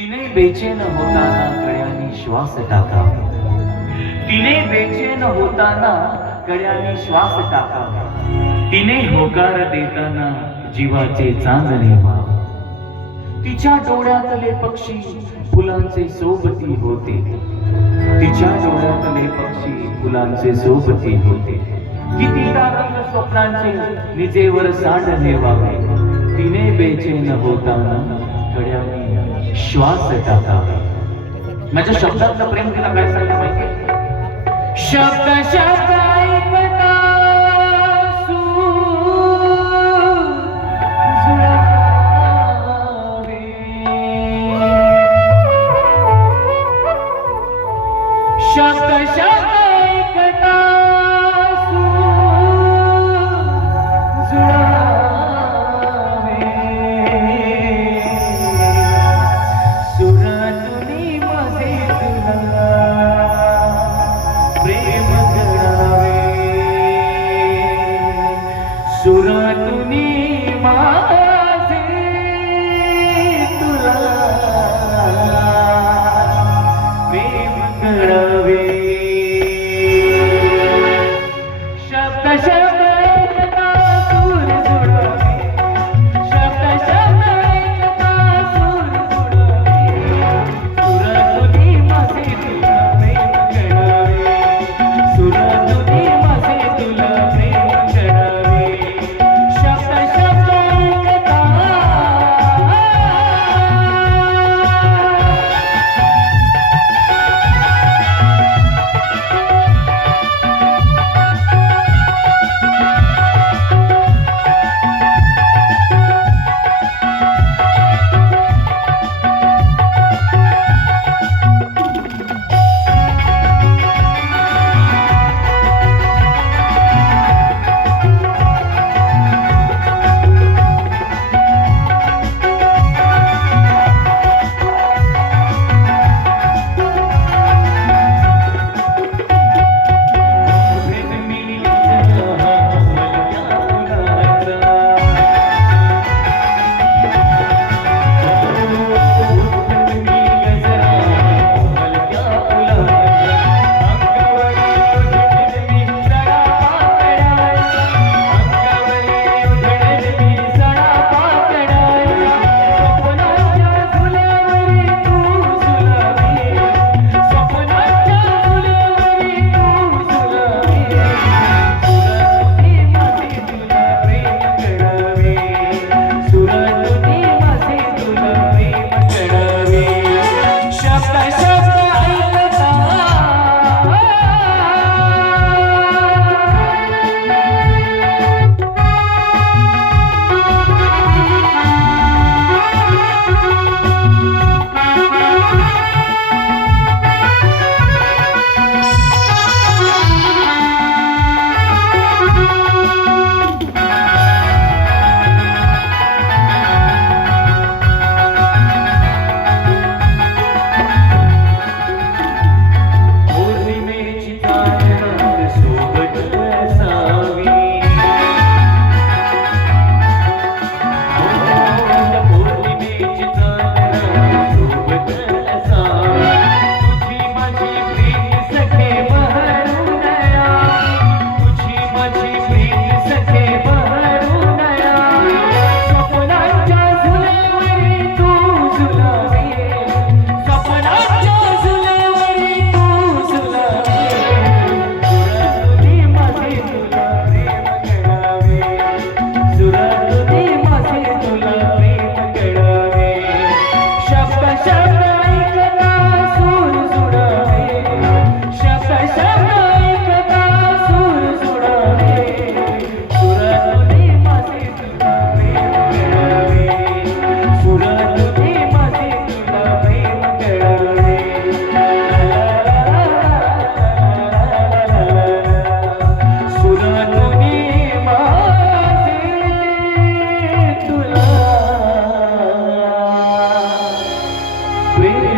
तिने बेचैन होताना कड्याने श्वास टाकावा. तिने बेचैन होताना कड्याने श्वास टाकावा. तिने होकार देताना जीवाचे चांदणे व्हावे. तिच्या डोळ्यातले पक्षी फुलांचे सोबती होते. तिच्या डोळ्यातले पक्षी फुलांचे सोबती होते. किती रंग स्वप्नांचे निजेवर सांडणे व्हावे. तिने बेचैन होताना कड्याने श्वास टाकावा. माझ्या शब्दातलं प्रेम तिला काय सांगितलं माहितीये? शब्द शब्द ऐकता शब्द शब्द ऐकता सुरातुनी माझे तुला प्रेम करावे. सुरातुनी माझे तुला प्रेम करावे. शब्द शब्द ऐकता सूर जुळावे. शब्द शब्द ऐकता सूर जुळावे. सुरातुनी माझे तुला प्रेम करावे. सुरातुनी माझे तुला प्रेम करावे. शब्द शब्द ऐकता प्रेम